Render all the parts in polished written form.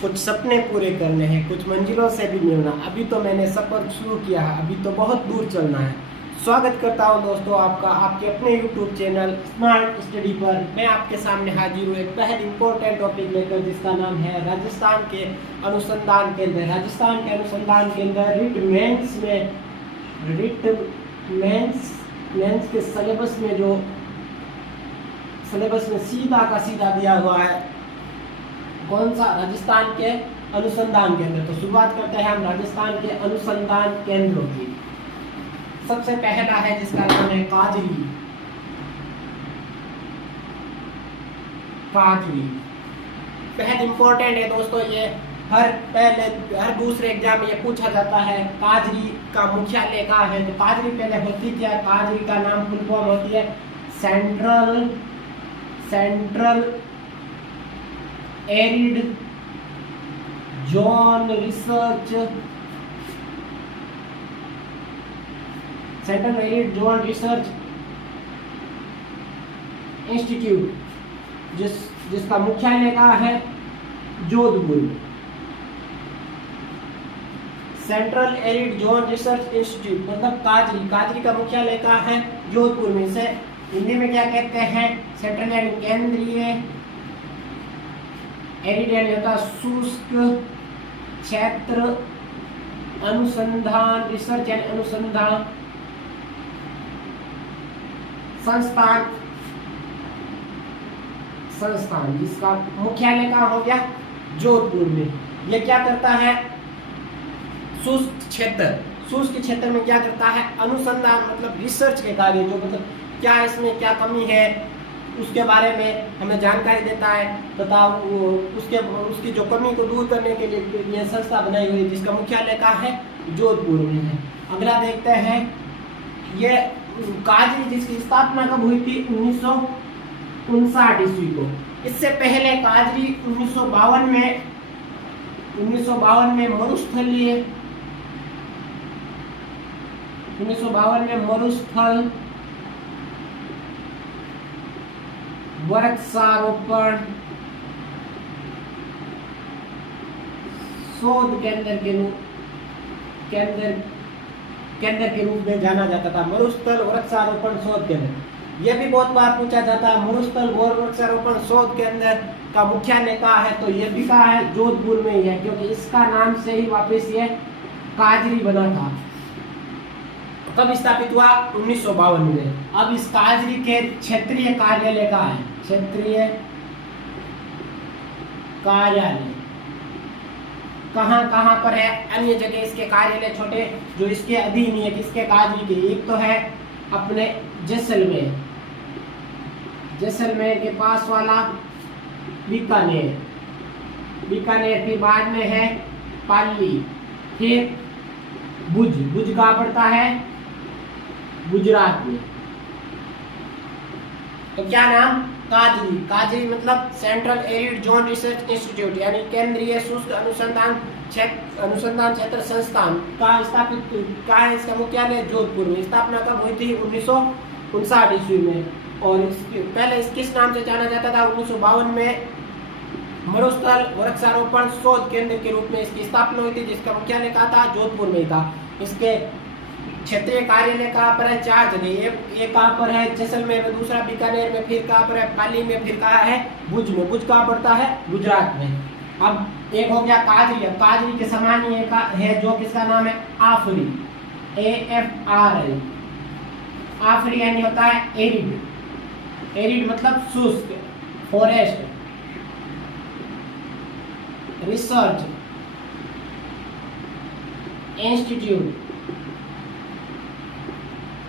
कुछ सपने पूरे करने हैं, कुछ मंजिलों से भी मिलना। अभी तो मैंने सफर शुरू किया है, अभी तो बहुत दूर चलना है। स्वागत करता हूं दोस्तों आपका आपके अपने YouTube चैनल स्मार्ट स्टडी पर। मैं आपके सामने हाजिर हूँ एक बेहद इंपॉर्टेंट टॉपिक लेकर, जिसका नाम है राजस्थान के अनुसंधान केंद्र। राजस्थान के अनुसंधान केंद्र रिट मेंस के सिलेबस में सीधा का सीधा दिया हुआ है। कौन सा? राजस्थान के अनुसंधान केंद्र। तो शुरुआत करते हैं हम राजस्थान के अनुसंधान केंद्रों की। सबसे पहला है जिसका नाम है काजरी। बेहद इंपॉर्टेंट है दोस्तों, ये हर दूसरे एग्जाम में ये पूछा जाता है। काजरी का मुख्यालय कहाँ है? तो काजरी पहले होती क्या है? काजरी का नाम फुल फॉर्म होती है central arid zone research institute, जिसका मुख्यालय कहाँ है? जोधपुर में। Central arid zone research institute मतलब काजरी का मुख्यालय कहाँ है? जोधपुर में। इसे हिंदी में क्या कहते हैं? सेंट्रल यानी केंद्रीय, एरिड यानी होता शुष्क क्षेत्र, अनुसंधान रिसर्च यानी अनुसंधान संस्थान जिसका मुख्यालय कहाँ हो गया? जोधपुर में। यह क्या करता है? शुष्क क्षेत्र में क्या करता है? अनुसंधान मतलब रिसर्च के कार्य, जो मतलब क्या इसमें क्या कमी है उसके बारे में हमें जानकारी देता है तथा उसकी जो कमी को दूर करने के लिए यह संस्था बनाई हुई है, जिसका मुख्यालय कहाँ है? जोधपुर में है। अगला देखते हैं, ये काजरी जिसकी स्थापना कब हुई थी? 1959 ईस्वी को। इससे पहले काजरी 1952 में मरुस्थल वृक्षारोपण शोध केंद्र के रूप में जाना जाता था। मरुस्थल वृक्षारोपण शोध केंद्र, यह भी बहुत बार पूछा जाता है। मरुस्थल वृक्षारोपण शोध केंद्र का मुख्यालय कहाँ है? तो यह भी कहाँ है? जोधपुर में ही है, क्योंकि इसका नाम से ही वापस ये काजरी बना था। कब स्थापित हुआ? 1952 में। अब इस काजरी के क्षेत्रीय कार्यालय कहाँ है? क्षेत्रीय कार्यालय कहाँ पर है? अन्य जगह इसके कार्यालय छोटे जो इसके अधीन है, किसके? काजरी के। एक तो है अपने जैसलमेर के पास वाला बीकानेर, फिर बाद में है पाली, फिर भुज कहाँ पड़ता है? गुजरात में। तो क्या नाम? काजरी मतलब central arid zone research institute यानी केंद्रीय शुष्क अनुसंधान क्षेत्र संस्थान का स्थापित कहाँ है? इसका मुख्यालय जोधपुर में। स्थापना कब हुई थी? 1959 ईस्वी में। और पहले इस किस नाम से जाना जाता था? 1952 में मरुस्थल वृक्षारोपण शोध केंद्र के रूप में इसकी स्थापना हुई थी, जिसका मुख्यालय कहाँ था? जोधपुर में था। इसके क्षेत्रीय कार्यालय कहाँ पर है? 4 जगह। एक कहाँ पर है? जैसलमेर में, दूसरा बीकानेर में, फिर कहाँ पर है? पाली में, फिर कहाँ है? भुज में। भुज कहाँ पड़ता है? गुजरात में। अब एक हो गया काजरी। अब काजरी के समान ही एक है जो किसका नाम है? आफरी, AFRI। आफरी यानी होता है एरिड मतलब शुष्क, forest research institute,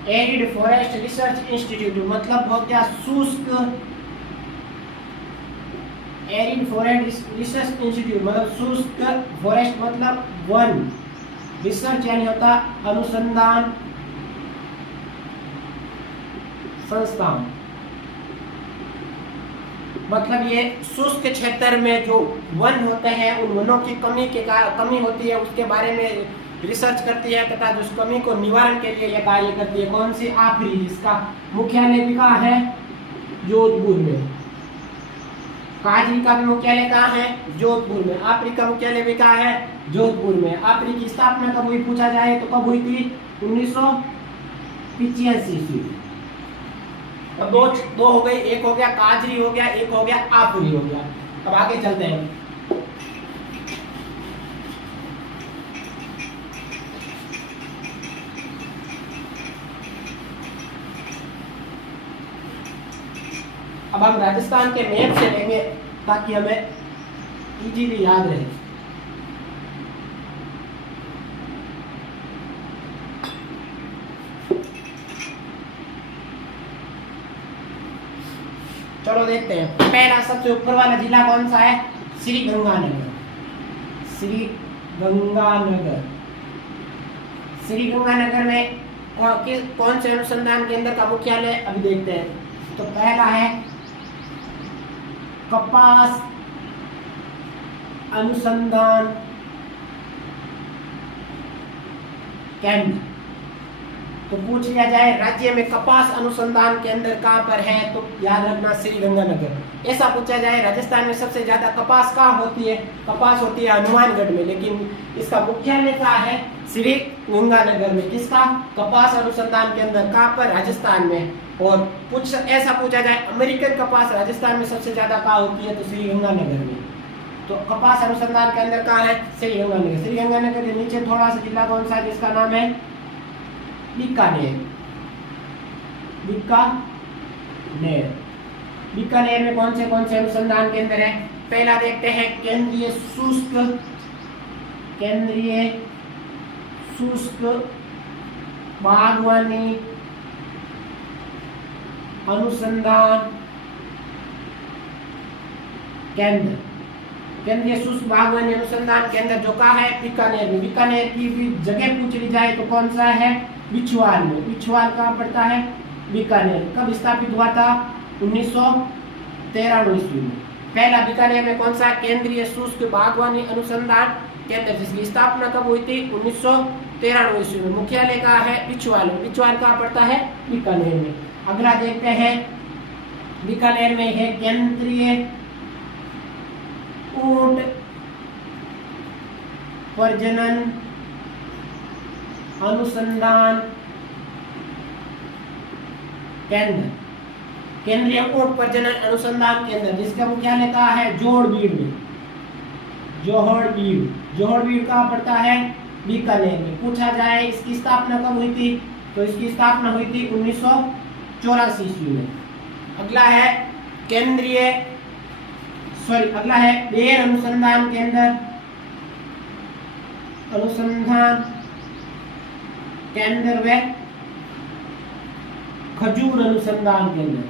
arid forest research institute मतलब हो गया शुष्क, एरिड फॉरेस्ट रिसर्च इंस्टीट्यूट मतलब शुष्क, फॉरेस्ट मतलब वन, रिसर्च यानी होता अनुसंधान संस्थान। मतलब ये शुष्क क्षेत्र में जो वन होते हैं, उन वनों की कमी होती है, उसके बारे में रिसर्च करती है तथा उस कमी को निवारण के लिए यह कार्य करती है। कौन सी? आफरी। इसका मुख्यालय भी कहाँ है? जोधपुर में। काजरी का भी मुख्यालय कहाँ है? जोधपुर में। आपरी का मुख्यालय भी कहाँ है? जोधपुर में। आपरी की स्थापना कब हुई पूछा जाए तो कब हुई थी? 1985 ईस्वी में। और दो हो गई, एक हो गया काजरी हो गया, एक हो गया आपरी हो गया। अब आगे चलते हैं। अब हम राजस्थान के मैप से लेंगे ताकि हमें इजीली याद रहे। चलो देखते हैं। पहला सबसे ऊपर वाला जिला कौन सा है? श्री गंगानगर। श्री गंगानगर। श्री गंगानगर में कौन से अनुसंधान केंद्र का मुख्यालय? अभी देखते हैं। तो पहला है कपास अनुसंधान केंद्र। तो पूछ लिया जाए राज्य में कपास अनुसंधान केंद्र कहाँ पर है तो याद रखना श्री गंगानगर। ऐसा पूछा जाए राजस्थान में सबसे ज्यादा कपास कहाँ होती है? कपास होती है हनुमानगढ़ में, लेकिन इसका मुख्यालय कहाँ है? श्री गंगानगर में। किसका? कपास अनुसंधान केंद्र कहाँ पर? राजस्थान में। और ऐसा पूछा जाए अमेरिकन कपास राजस्थान में सबसे ज्यादा कहाँ होती है तो श्री गंगानगर में। तो कपास अनुसंधान केंद्र कहाँ है? श्री गंगानगर। श्री गंगानगर के नीचे थोड़ा सा जिला कौन सा है जिसका नाम है बीकानेर। बीकानेर। बीकानेर में कौन से अनुसंधान केंद्र है? पहला देखते हैं केंद्रीय शुष्क बागवानी अनुसंधान केंद्र। केंद्रीय शुष्क बागवानी अनुसंधान केंद्र जो कहाँ है? बीकानेर में। बीकानेर की भी जगह पूछ ली जाए तो कौन सा है? बिछवाल में। बिछवाल कहाँ पड़ता है? बीकानेर। कब स्थापित हुआ था? 1993 ईस्वी में। पहला बीकानेर में कौन सा? केंद्रीय शुष्क बागवानी अनुसंधान केंद्र, जिसकी स्थापना कब हुई थी? 1993 ईस्वी में। मुख्यालय कहाँ है? बिछवाल में। बिछवाल कहाँ पड़ता है? बीकानेर में। अगला देखते हैं, बीकानेर में है केंद्रीय ऊंट प्रजनन अनुसंधान केंद्र। केंद्रीय ऊंट प्रजनन अनुसंधान केंद्र जिसका मुख्यालय कहाँ है? जोहड़बीड़ में। जोहड़बीड़ कहाँ पड़ता है? बीकानेर में। पूछा जाए इसकी स्थापना कब हुई थी तो इसकी स्थापना हुई थी 1984 ईस्वी में। अगला है बेर अनुसंधान केंद्र व खजूर अनुसंधान केंद्र।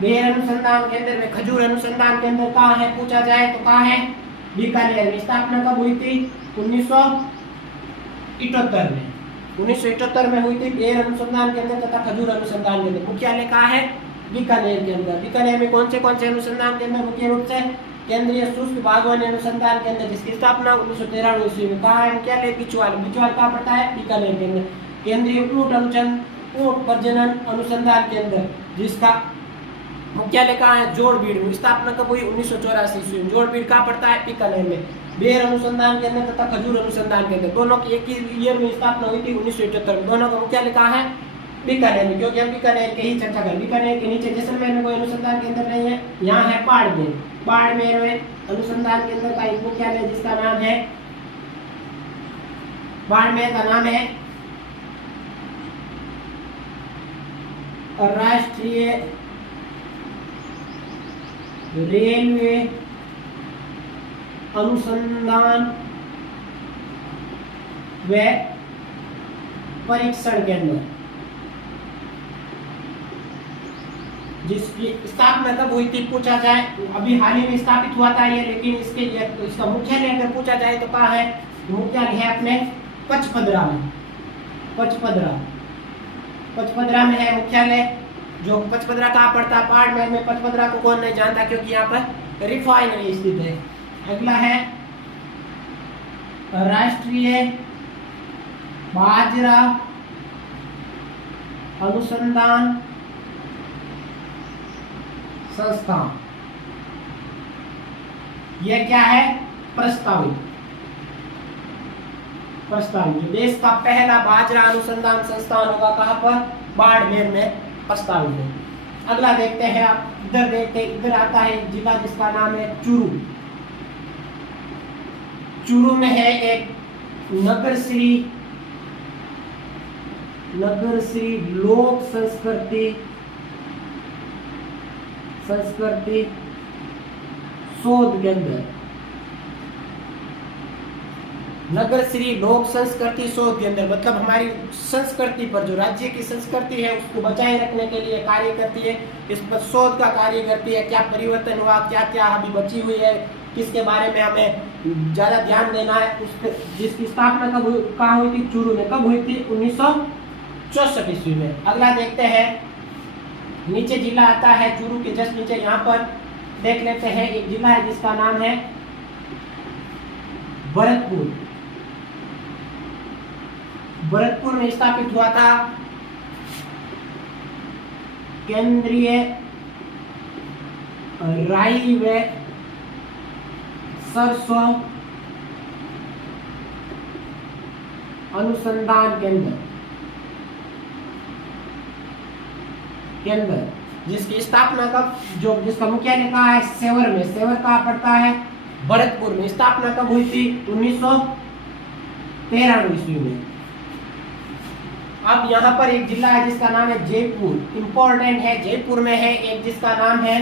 बेर अनुसंधान केंद्र में खजूर अनुसंधान केंद्र कहाँ है पूछा जाए तो कहाँ है? बीकानेर में। स्थापना कब हुई थी? 1978 में। 1978 में हुई थी बेर अनुसंधान केंद्र तथा खजूर अनुसंधान केंद्र। मुख्यालय कहाँ है? बीकानेर के अंदर। बीकानेर में कौन से अनुसंधान केंद्र मुख्य रूप से? केंद्रीय शुष्क बागवानी अनुसंधान केंद्र जिसकी स्थापना 1993 ईस्वी में। कहाँ है मुख्यालय? बिछवाल। बिछवाल कहाँ पड़ता है? बीकानेर के अंदर। केंद्रीय ऊंट प्रजनन अनुसंधान केंद्र जिसका मुख्यालय कहाँ है? जोहड़बीड़ में। स्थापना कब हुई? 1984 ईस्वी में। जोहड़बीड़ कहाँ पड़ता है? बीकानेर में। बेर अनुसंधान केंद्र तथा खजूर अनुसंधान केंद्र दोनों की एक ही ईयर में स्थापना हुई थी 1978 में। दोनों का मुख्यालय कहाँ है? बीकानेर में। क्योंकि हम बीकानेर के ही चर्चा करें। बीकानेर के नीचे जैसलमेर में कोई अनुसंधान केंद्र नहीं है। यहाँ है बाड़मेर। बाड़मेर में अनुसंधान केंद्र का एक मुख्यालय जिसका नाम है बाड़मेर का नाम है राष्ट्रीय रेलवे अनुसंधान व परीक्षण केंद्र जिसकी स्थापना कब हुई थी पूछा जाए? अभी हाल ही में स्थापित हुआ था ये, लेकिन इसका मुख्यालय अगर पूछा जाए तो कहाँ है? मुख्यालय है अपने पचपदरा में। पचपदरा में है मुख्यालय। जो पचपदरा कहाँ पड़ता है? बाड़मेर में। पचपदरा को कौन नहीं जानता क्योंकि यहाँ पर रिफाइनरी स्थित है। अगला है राष्ट्रीय बाजरा अनुसंधान संस्थान। यह क्या है? प्रस्तावित। प्रस्तावित देश का पहला बाजरा अनुसंधान संस्थान होगा कहां पर? बाड़मेर में प्रस्तावित है। अगला देखते हैं, आप इधर देखते हैं, इधर आता है जिला जिसका नाम है चूरू। चूरू में है एक नगर श्री लोक संस्कृति शोध केंद्र। नगर श्री लोक संस्कृति शोध केंद्र मतलब हमारी संस्कृति पर, जो राज्य की संस्कृति है उसको बचाए रखने के लिए कार्य करती है। इस पर शोध का कार्य करती है। क्या परिवर्तन हुआ, क्या क्या अभी बची हुई है, किसके बारे में हमें ज्यादा ध्यान देना है, जिसकी स्थापना कहाँ हुई थी? चूरू में। कब हुई थी? 1964 ईस्वी में। अगला देखते हैं, नीचे जिला आता है चूरू के जस्ट नीचे, यहाँ पर देख लेते हैं एक जिला है जिसका नाम है भरतपुर। भरतपुर में स्थापित हुआ था केंद्रीय राई व सरसों अनुसंधान केंद्र, जिसकी स्थापना कब, जो जिसका मुख्यालय कहाँ है? सेवर में। सेवर कहाँ पड़ता है? भरतपुर में। स्थापना कब हुई थी? 1993 ईस्वी में। अब यहाँ पर एक जिला है जिसका नाम है जयपुर। इंपॉर्टेंट है, जयपुर में है एक जिसका नाम है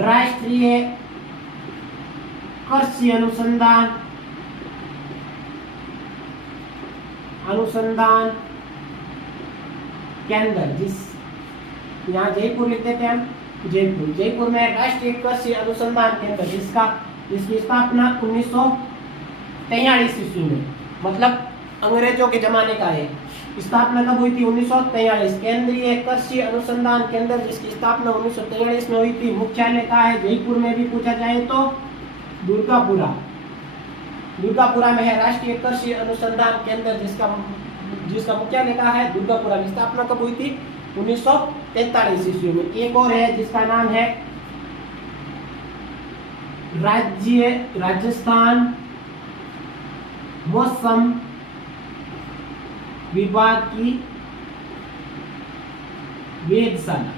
राष्ट्रीय कृषि अनुसंधान केंद्र। जिस यहाँ जयपुर लिख देते हैं हम, जयपुर में राष्ट्रीय कृषि अनुसंधान केंद्र जिसकी स्थापना 1943 ईस्वी में, मतलब अंग्रेजों के जमाने का है। स्थापना कब हुई थी? 1943। केंद्रीय कृषि अनुसंधान केंद्र जिसकी स्थापना 1943 में हुई थी। मुख्यालय कहाँ है? जयपुर में भी पूछा जाए तो दुर्गापुरा में है राष्ट्रीय कृषि अनुसंधान केंद्र जिसका मुख्यालय कहाँ है? दुर्गापुरा में। स्थापना कब हुई थी? 1943 ईस्वी में। एक और है जिसका नाम है राजस्थान मौसम विभाग की वेधशाला।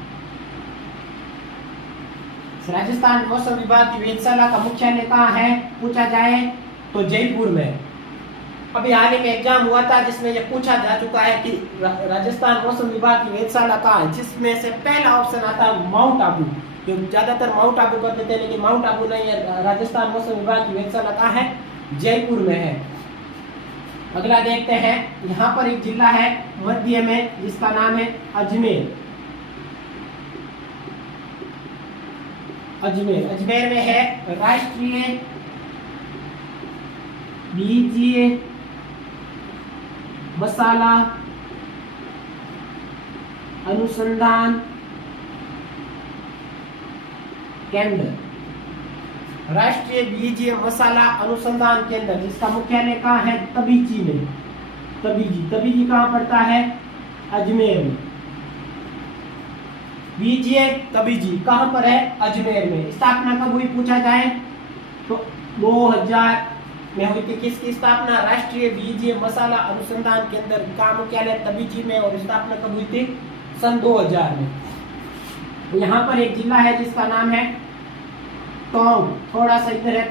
राजस्थान मौसम विभाग की वेधशाला का मुख्यालय कहाँ है? पूछा जाए तो जयपुर में। अभी हाल ही में एग्जाम हुआ था जिसमें यह पूछा जा चुका है कि राजस्थान मौसम विभाग की वेधशाला कहाँ है, जिसमें से पहला ऑप्शन आता है माउंट आबू। जो ज्यादातर माउंट आबू कर देते हैं, लेकिन माउंट आबू नहीं है। राजस्थान मौसम विभाग की वेधशाला कहाँ है? जयपुर में है। अगला देखते हैं, यहाँ पर एक जिला है मध्य में जिसका नाम है अजमेर। अजमेर में है राष्ट्रीय बीजीय मसाला अनुसंधान केंद्र। राष्ट्रीय बीजीय मसाला अनुसंधान केंद्र जिसका मुख्यालय कहाँ है? तबीजी में। तबीजी कहाँ पड़ता है? अजमेर में। बीजीय तबीजी कहाँ पर है? अजमेर में। स्थापना कब हुई पूछा जाए तो 2000 में हुई थी। किसकी स्थापना? राष्ट्रीय बीजीय मसाला अनुसंधान केंद्र का मुख्यालय तबीजी में, और स्थापना कब हुई थी? सन 2000 में। यहाँ पर एक जिला है जिसका नाम है टोंक। थोड़ा सा इधर है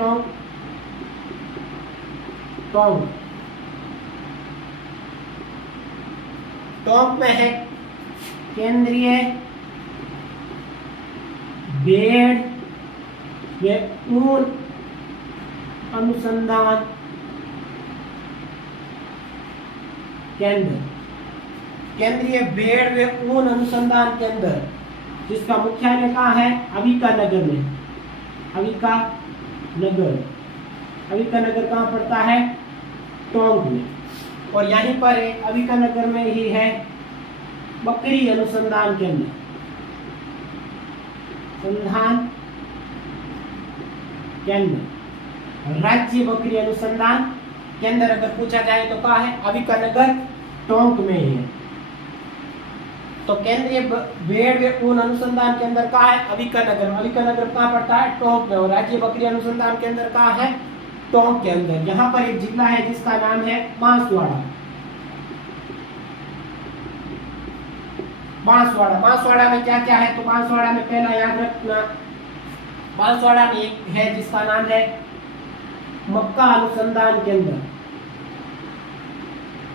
टोंक में है केंद्रीय भेड़ व ऊन अनुसंधान केंद्र। केंद्रीय भेड़ व ऊन अनुसंधान केंद्र जिसका मुख्यालय कहाँ है? अविकानगर में। अविकानगर कहाँ पड़ता है? टोंक में। और यहीं पर अविकानगर में ही है बकरी अनुसंधान केंद्र। राज्य बकरी अनुसंधान केंद्र अगर पूछा जाए तो कहाँ है? अविकानगर टोंक में ही है। तो केंद्रीय भेड़ व ऊन अनुसंधान केंद्र कहाँ है? अविकानगर। अविकानगर कहाँ पड़ता है? टोंक में। और राज्य बकरी अनुसंधान केंद्र कहाँ है? टोंक के अंदर। यहाँ पर एक जिला है जिसका नाम है बांसवाड़ा। बांसवाड़ा, बांसवाड़ा में क्या क्या है? तो बांसवाड़ा में पहला याद रखना, बांसवाड़ा में एक है जिसका नाम है मक्का अनुसंधान केंद्र।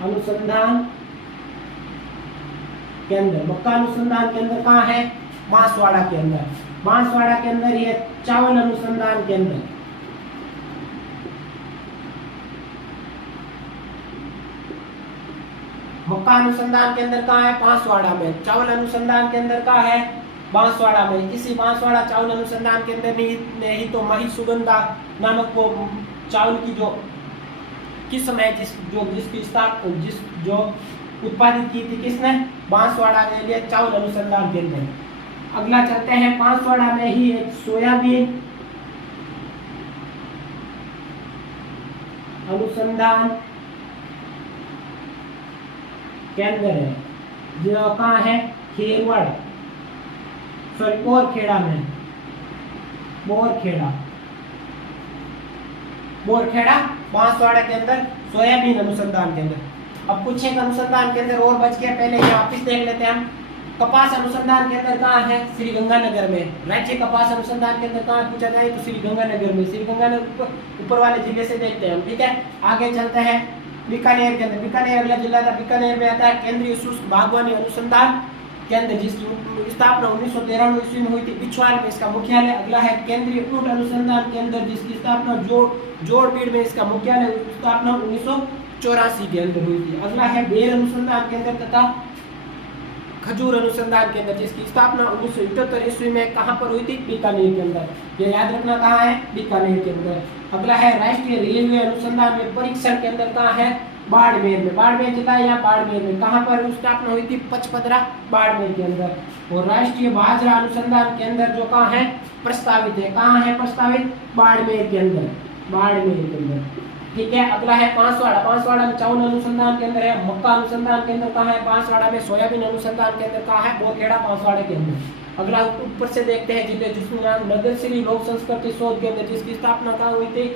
अनुसंधान केंद्र, मक्का अनुसंधान केंद्र कहाँ है? बांसवाड़ा के अंदर। बांसवाड़ा के अंदर ये चावल अनुसंधान केंद्र। मक्का अनुसंधान केंद्र कहाँ है? बांसवाड़ा में। चावल अनुसंधान केंद्र कहाँ है? बांसवाड़ा में। इसी बांसवाड़ा चावल अनुसंधान केंद्र ने ही तो मही सुगंधा नामक वो चावल की जो किस्म है जिसकी जो उत्पादित की थी किसने? बांसवाड़ा के लिए चावल अनुसंधान केंद्र। अगला चलते हैं, बांसवाड़ा में ही एक सोयाबीन अनुसंधान केंद्र है जो कहाँ है? खेरवड़, सॉरी बोरखेड़ा में। बोरखेड़ा बांसवाड़ा के अंदर सोयाबीन अनुसंधान केंद्र। अब कुछ एक अनुसंधान केंद्र और बच गया, पहले ये वापिस देख लेते हैं हम। कपास अनुसंधान केंद्र कहाँ है? श्रीगंगानगर में। राज्य कपास अनुसंधान केंद्र कहाँ पूछा जाए तो श्रीगंगानगर में। श्रीगंगानगर ऊपर वाले जिले से देखते हैं हम, ठीक है। आगे चलते हैं बीकानेर के अंदर। बीकानेर अगला जिला था। बीकानेर में आता है केंद्रीय शुष्क बागवानी अनुसंधान केंद्र जिसकी स्थापना 1993 ईस्वी में हुई थी। बिछवाल में इसका मुख्यालय। अगला है केंद्रीय ऊंट अनुसंधान केंद्र जिसकी स्थापना जोड़बीड़ में इसका मुख्यालय स्थापना 1984 के अंदर हुई थी। अगला है बेर अनुसंधान केंद्र तथा खजूर अनुसंधान केंद्र जिसकी स्थापना 1978 ईस्वी में कहाँ पर हुई थी? बीकानेर के अंदर। ये याद रखना कहाँ है? बीकानेर के अंदर। अगला है राष्ट्रीय रेलवे अनुसंधान में परीक्षण केंद्र कहाँ है? बाड़मेर में। बाड़मेर जिला या बाड़मेर में। कहाँ पर स्थापना हुई थी? पचपदरा, बाड़मेर के अंदर। और राष्ट्रीय बाजरा अनुसंधान केंद्र जो कहाँ है? प्रस्तावित है। कहाँ है प्रस्तावित? बाड़मेर के अंदर। बाड़मेर के अंदर, ठीक है। अगला है बांसवाड़ा। बांसवाड़ा में चावल अनुसंधान केंद्र है। मक्का अनुसंधान केंद्र कहाँ है? बांसवाड़ा में। सोयाबीन अनुसंधान केंद्र कहाँ है? बोरखेड़ा, बांसवाड़ा के अंदर। अगला ऊपर से देखते हैं जिले जिसमें नाम नगर श्री लोक संस्कृति शोध केंद्र जिसकी स्थापना कहाँ हुई थी?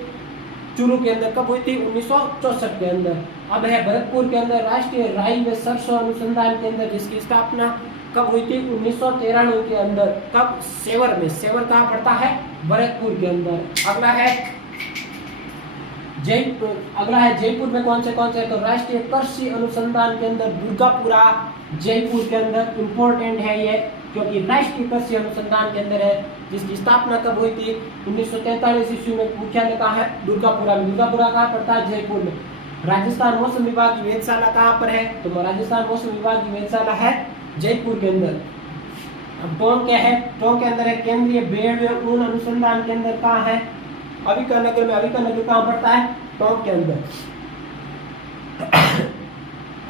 चूरू के अंदर। कब हुई थी? 1964 के अंदर। अब है भरतपुर के अंदर राष्ट्रीय राई व सरसों अनुसंधान केंद्र जिसकी स्थापना कब हुई थी? 1993 के अंदर। कब? सेवर में। सेवर कहाँ पड़ता है? भरतपुर के अंदर। अगला है जयपुर में कौन से तो राष्ट्रीय कृषि अनुसंधान केंद्र दुर्गापुरा जयपुर के अंदर। इंपॉर्टेंट है ये क्योंकि राष्ट्रीय कृषि अनुसंधान केंद्र है जिसकी स्थापना कब हुई थी? 1943 ईस्वी में। मुख्यालय कहाँ है? दुर्गापुरा में। दुर्गापुरा कहाँ पड़ता है? जयपुर में। राजस्थान मौसम विभाग की वेधशाला कहाँ पर है? तो राजस्थान मौसम विभाग की वेधशाला है जयपुर के अंदर। अब टोंक क्या है? टोंक के अंदर है केंद्रीय भेड़ व ऊन अनुसंधान केंद्र कहाँ है? अविकानगर में। अविकानगर कहाँ पड़ता है? टोंक के अंदर।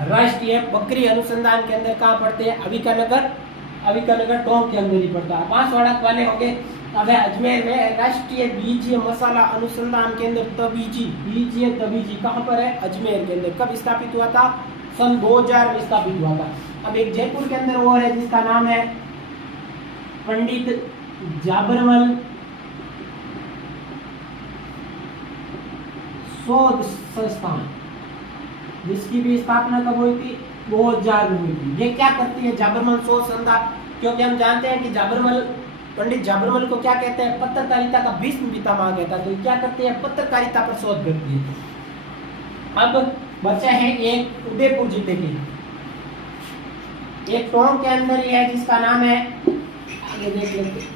राष्ट्रीय बकरी अनुसंधान केंद्र कहाँ पड़ते हैं? अविकानगर। अविकानगर टोंक के अंदर ही पड़ता है। बांसवाड़ा वाले होंगे। अब है अजमेर में राष्ट्रीय बीजीय मसाला अनुसंधान केंद्र तबीजी कहाँ पर है? अजमेर के अंदर। कब स्थापित हुआ था? सन 2000 में स्थापित हुआ था। अब एक जयपुर के अंदर वो है जिसका नाम है पंडित जाबरवल शोध संस्थान जिसकी भी स्थापना कब हुई थी? 2000 में हुई थी। ये क्या करती है जाबरवल शोध संस्थान? क्योंकि हम जानते हैं कि पंडित जाबरवल को क्या कहते हैं? पत्रकारिता का भीष्म पितामह कहता है। तो क्या करती है? पत्रकारिता पर शोध करती है। अब बचा है एक उदयपुर जिले की, एक टोंक के अंदर ही है जिसका नाम है, आगे देख लेते हैं,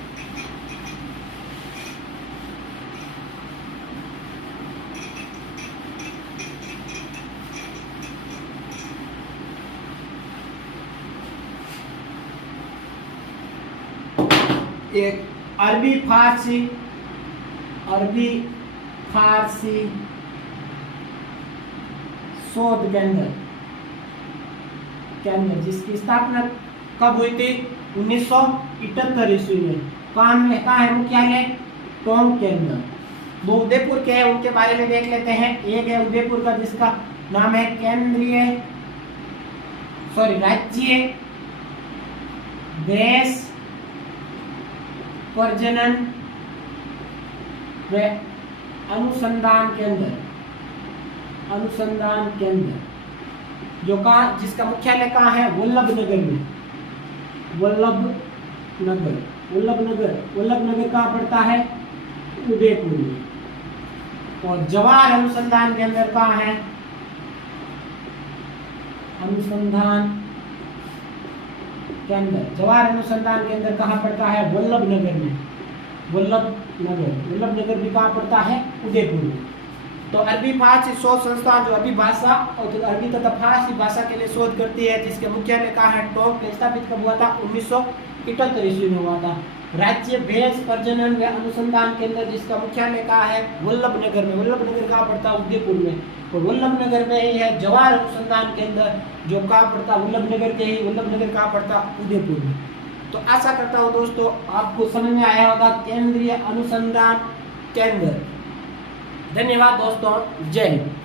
एक अरबी फारसी शोध केंद्र जिसकी स्थापना कब हुई थी? 1978 ईस्वी में। कहाँ है मुख्यालय? टोंक के अंदर। दो उदयपुर के हैं उनके बारे में देख लेते हैं। एक है उदयपुर का जिसका नाम है राज्य भैंस प्रजनन व अनुसंधान केंद्र जो का जिसका मुख्यालय कहाँ है? वल्लभनगर में। वल्लभनगर कहाँ पड़ता है? उदयपुर में। और जवाहर अनुसंधान केंद्र कहाँ है? जवाहर अनुसंधान केंद्र कहाँ पड़ता है? वल्लभनगर में। वल्लभनगर भी कहाँ पड़ता है? उदयपुर में। तो अरबी फारसी शोध संस्थान जो अरबी भाषा और अरबी तथा फारसी भाषा के लिए शोध करती है, जिसके मुख्यालय कहाँ है? टोंक में। स्थापित कब हुआ था? 1978 ईस्वी में हुआ था। राज्य भैंस प्रजनन व अनुसंधान केंद्र जिसका मुख्यालय कहाँ है? वल्लभनगर में। वल्लभनगर कहाँ पड़ता है? उदयपुर में। और वल्लभनगर में ही है जवाहर अनुसंधान केंद्र जो कहाँ पड़ता है? वल्लभनगर के ही। वल्लभनगर कहाँ पड़ता? उदयपुर में। तो आशा करता हूँ दोस्तों आपको समझ में आया होगा केंद्रीय अनुसंधान केंद्र। धन्यवाद दोस्तों, जय हिंद।